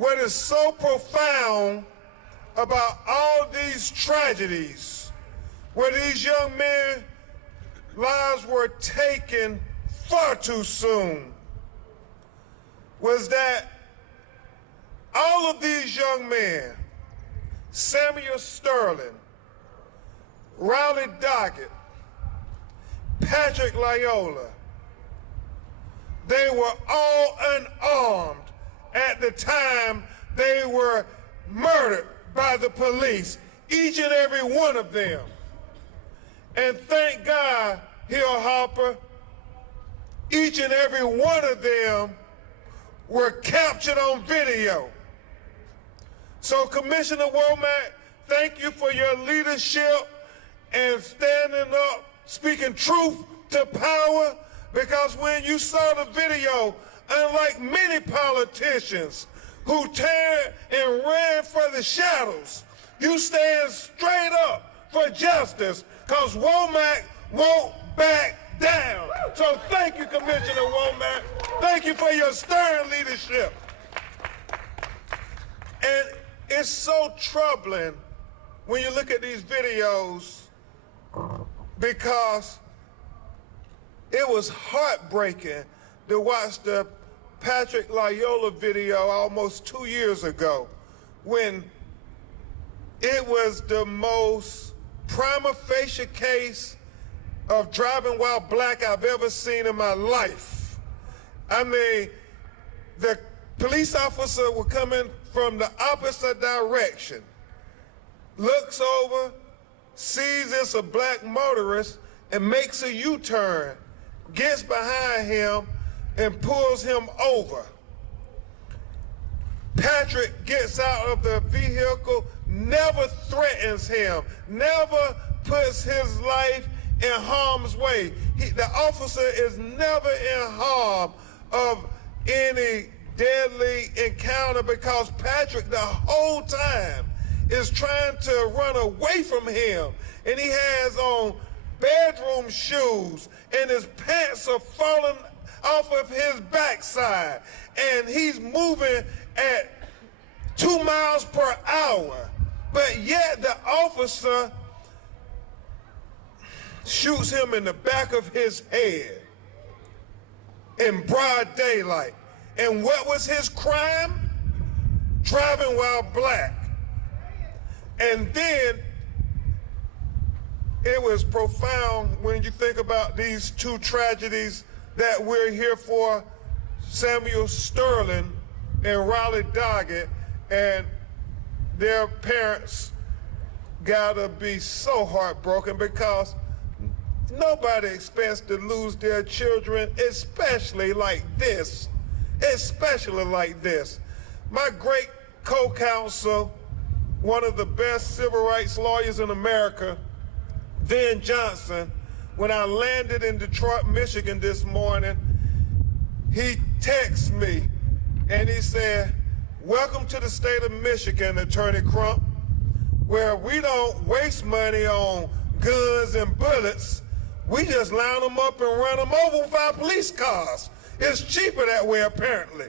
what is so profound about all these tragedies, where these young men's lives were taken far too soon, was that all of these young men, Samuel Sterling, Riley Doggett, Patrick Lyoya, they were all unarmed at the time they were murdered by the police, each and every one of them. And thank God, Hill Hopper, each and every one of them were captured on video. So Commissioner Womack, thank you for your leadership and standing up, speaking truth to power, because when you saw the video, unlike many politicians who turned and ran for the shadows, you stand straight up for justice, because Womack won't back down. So thank you, Commissioner Womack. Thank you for your stern leadership. And it's so troubling when you look at these videos, because it was heartbreaking to watch the Patrick Lyoya video almost 2 years ago, when it was the most prima facie case of driving while black I've ever seen in my life. I mean, the police officer was coming from the opposite direction, looks over, sees it's a black motorist, and makes a U-turn, gets behind him, and pulls him over. Patrick gets out of the vehicle, never threatens him, never puts his life in harm's way. The officer is never in harm of any deadly encounter, because Patrick the whole time is trying to run away from him, and he has on bedroom shoes and his pants are falling off of his backside, and he's moving at 2 miles per hour, but yet the officer shoots him in the back of his head in broad daylight. And what was his crime? Driving while black. And then it was profound when you think about these two tragedies that we're here for, Samuel Sterling and Riley Doggett, and their parents gotta be so heartbroken, because nobody expects to lose their children, especially like this. Especially like this. My great co-counsel, one of the best civil rights lawyers in America, Dan Johnson, when I landed in Detroit, Michigan this morning, he texted me and he said, "Welcome to the state of Michigan, Attorney Crump, where we don't waste money on guns and bullets. We just line them up and run them over with our police cars. It's cheaper that way, apparently."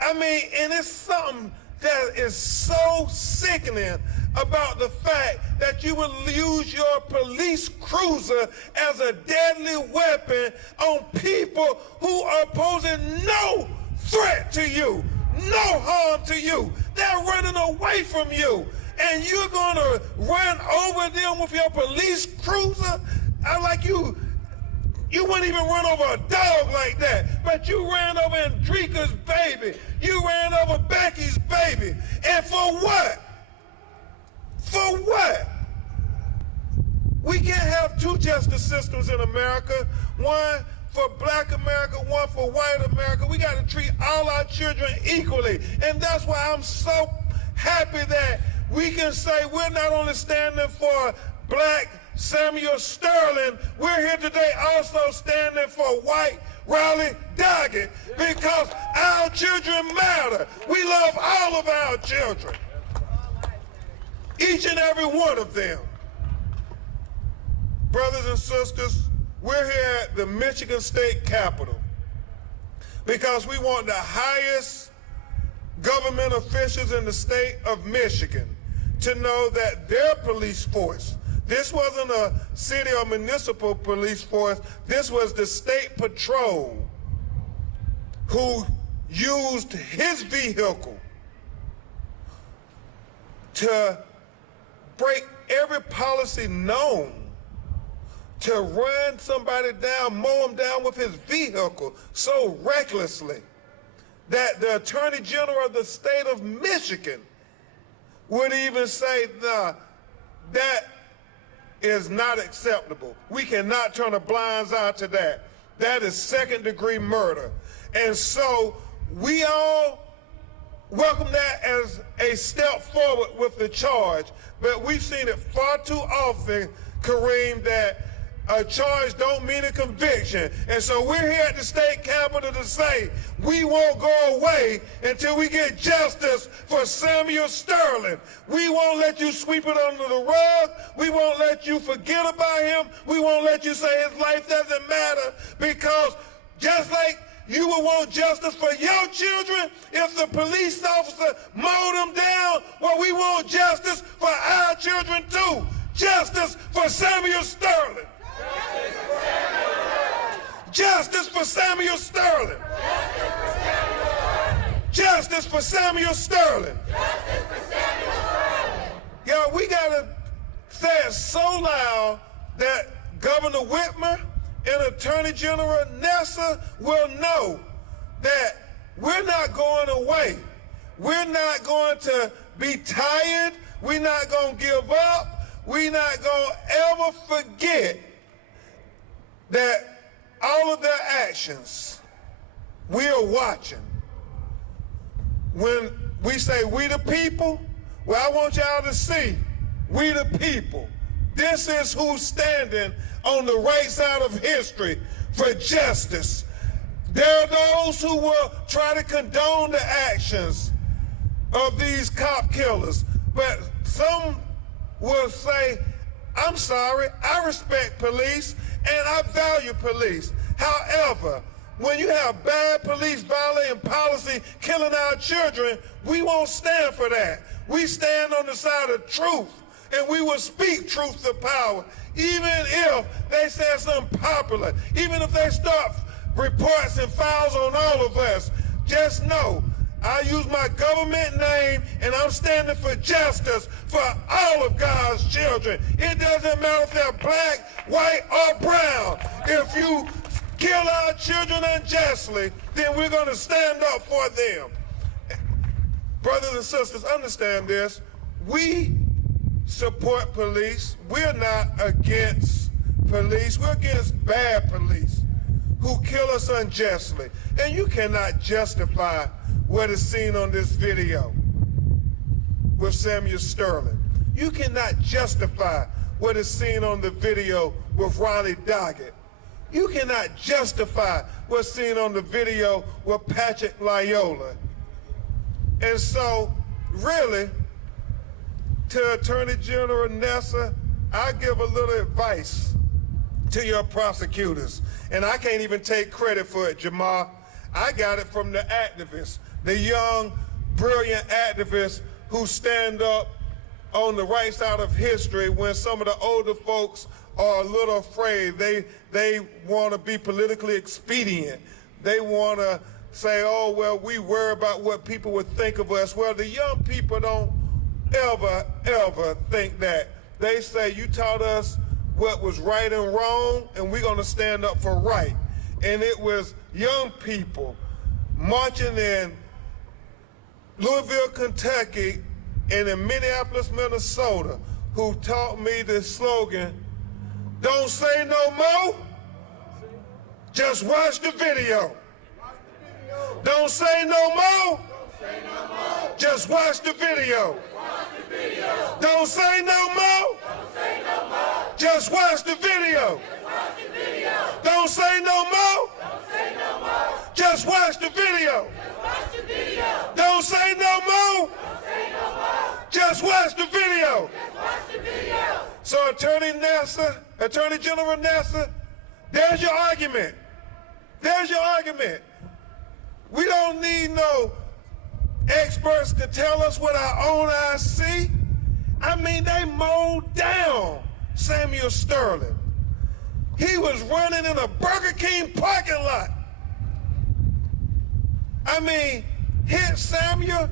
I mean, and it's something that is so sickening about the fact that you would use your police cruiser as a deadly weapon on people who are posing no threat to you, no harm to you. They're running away from you, and you're gonna run over them with your police cruiser? I like you. You wouldn't even run over a dog like that, but you ran over Andrika's baby. You ran over Becky's baby. And for what? For what? We can't have two justice systems in America, one for black America, one for white America. We got to treat all our children equally. And that's why I'm so happy that we can say we're not only standing for black Samuel Sterling, we're here today also standing for white Riley Doggett, because our children matter. We love all of our children, each and every one of them. Brothers and sisters, we're here at the Michigan State Capitol because we want the highest government officials in the state of Michigan to know that their police force, this wasn't a city or municipal police force, this was the state patrol who used his vehicle to break every policy known to run somebody down, mow them down with his vehicle so recklessly that the Attorney General of the state of Michigan would even say, nah, that is not acceptable. We cannot turn a blind eye to that. That is second-degree murder. And so we all welcome that as a step forward with the charge, but we've seen it far too often, Kareem, that a charge don't mean a conviction. And so we're here at the state capitol to say we won't go away until we get justice for Samuel Sterling. We won't let you sweep it under the rug. We won't let you forget about him. We won't let you say his life doesn't matter, because just like you will want justice for your children if the police officer mowed them down, well, we want justice for our children too. Justice for Samuel Sterling. Justice for Samuel Sterling. Justice for Samuel Sterling. Yeah, we gotta say it so loud that Governor Whitmer and Attorney General Nessa will know that we're not going away. We're not going to be tired. We're not going to give up. We're not going to ever forget that all of their actions, we are watching. When we say we the people, well, I want y'all to see, we the people. This is who's standing on the right side of history for justice. There are those who will try to condone the actions of these cop killers, but some will say, I'm sorry, I respect police and I value police. However, when you have bad police violating policy, killing our children, we won't stand for that. We stand on the side of truth, and we will speak truth to power, even if they say something popular, even if they start reports and files on all of us. Just know, I use my government name, and I'm standing for justice for all of God's children. It doesn't matter if they're black, white, or brown. If you kill our children unjustly, then we're going to stand up for them. Brothers and sisters, understand this. We support police. We're not against police. We're against bad police who kill us unjustly. And you cannot justify what is seen on this video with Samuel Sterling. You cannot justify what is seen on the video with Riley Doggett. You cannot justify what's seen on the video with Patrick Lyoya. And so, really, to Attorney General Nessa, I give a little advice to your prosecutors. And I can't even take credit for it, Jamal. I got it from the activists, the young, brilliant activists who stand up on the right side of history when some of the older folks are a little afraid. They want to be politically expedient. They want to say, oh, well, we worry about what people would think of us. Well, the young people don't ever think that. They say, you taught us what was right and wrong, and we're going to stand up for right. And it was young people marching in Louisville, Kentucky, and in Minneapolis, Minnesota, who taught me this slogan, don't say no more, just watch the video. Don't say no more, just watch the video. Don't say no more, just watch the video. Don't say no more, just watch the video. Don't say no more, just watch the video. So Attorney General Nessa, there's your argument. There's your argument. We don't need no experts to tell us what our own eyes see. I mean, they mowed down Samuel Sterling. He was running in a Burger King parking lot. I mean, hit Samuel,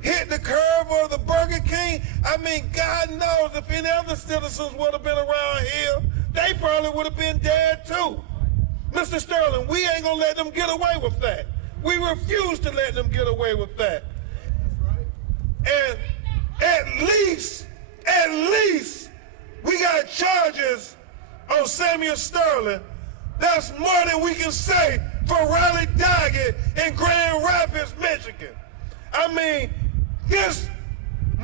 hit the curve of the Burger King. I mean, God knows if any other citizens would have been around here, they probably would have been dead too. Mr. Sterling, we ain't gonna let them get away with that. We refuse to let them get away with that. And at least, we got charges on Samuel Sterling. That's more than we can say for Riley Doggett in Grand Rapids, Michigan. I mean, this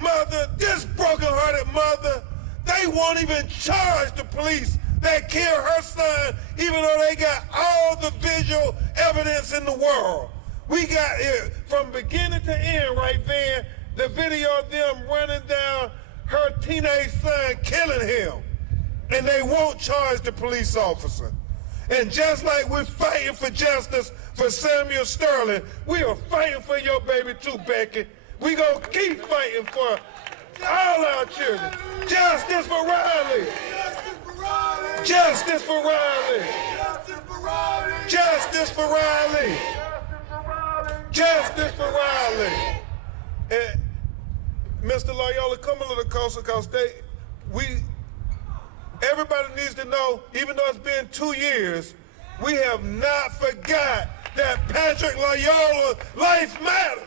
mother, this broken-hearted mother, they won't even charge the police that killed her son, even though they got all the visual evidence in the world. We got it from beginning to end right there, the video of them running down her teenage son, killing him. And they won't charge the police officer. And just like we're fighting for justice for Samuel Sterling, we are fighting for your baby too, Becky. We gonna keep fighting for all our children. Justice for Riley. Justice for Riley. Justice for Riley. Justice for Riley. And Mr. Lyoya, come a little closer, because everybody needs to know, even though it's been 2 years, we have not forgot that Patrick Lyoya's life matters.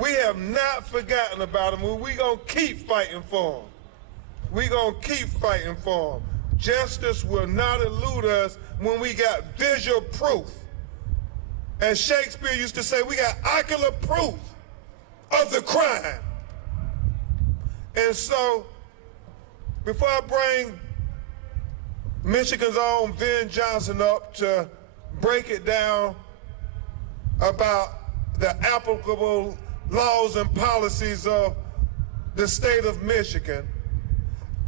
We have not forgotten about him. We're going to keep fighting for him. We're going to keep fighting for him. Justice will not elude us when we got visual proof. As Shakespeare used to say, we got ocular proof of the crime. And so, before I bring Michigan's own Vin Johnson up to break it down about the applicable laws and policies of the state of Michigan,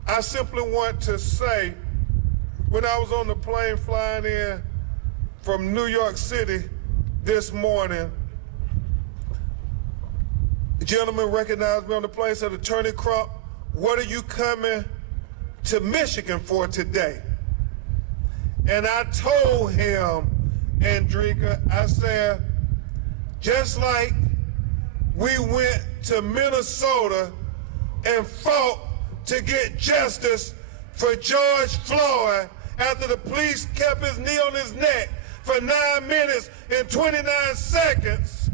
I simply want to say, when I was on the plane flying in from New York City this morning, the gentleman recognized me on the plane, said, Attorney Crump, what are you coming to Michigan for today? And I told him, Andrika, I said, just like we went to Minnesota and fought to get justice for George Floyd after the police kept his knee on his neck for 9 minutes and 29 seconds,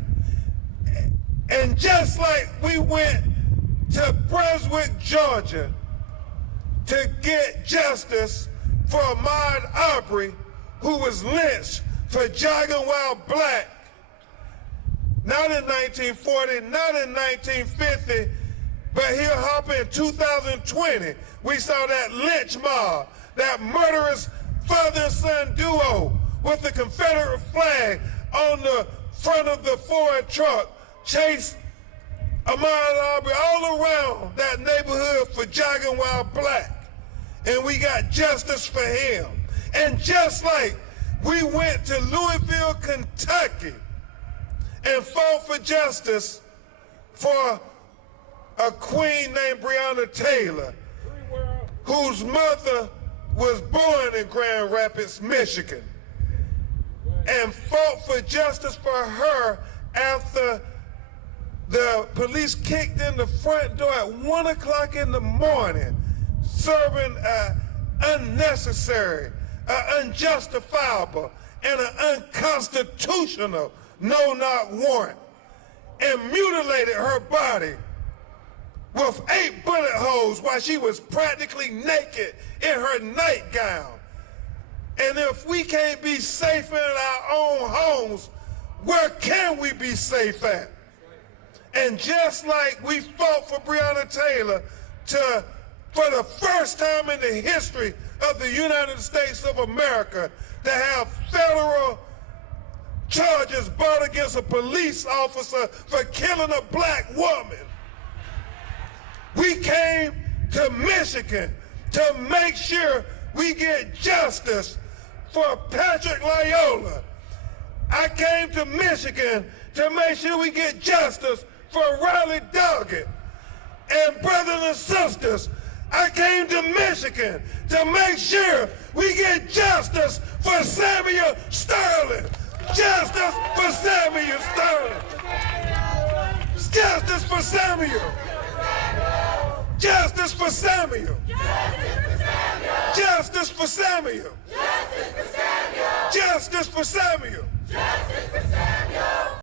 and just like we went to Brunswick, Georgia, to get justice for Ahmaud Arbery, who was lynched for jogging while black, not in 1940, not in 1950, but here hopping in 2020, we saw that lynch mob, that murderous father and son duo with the Confederate flag on the front of the Ford truck chase Ahmaud Arbery all around that neighborhood for jogging while black. And we got justice for him. And just like we went to Louisville, Kentucky and fought for justice for a queen named Breonna Taylor, whose mother was born in Grand Rapids, Michigan, and fought for justice for her after the police kicked in the front door at 1 o'clock in the morning, serving unnecessary, unjustifiable, and an unconstitutional no-knock warrant, and mutilated her body with 8 bullet holes while she was practically naked in her nightgown. And if we can't be safe in our own homes, where can we be safe at? And just like we fought for Breonna Taylor for the first time in the history of the United States of America, to have federal charges brought against a police officer for killing a black woman, we came to Michigan to make sure we get justice for Patrick Lyoya. I came to Michigan to make sure we get justice for Riley Doggett. And brothers and sisters, I came to Michigan to make sure we get justice for Samuel Sterling. Justice for Samuel Sterling. Justice for Samuel. Justice for Samuel. Justice for Samuel. Justice for Samuel. Justice for Samuel. Justice for Samuel.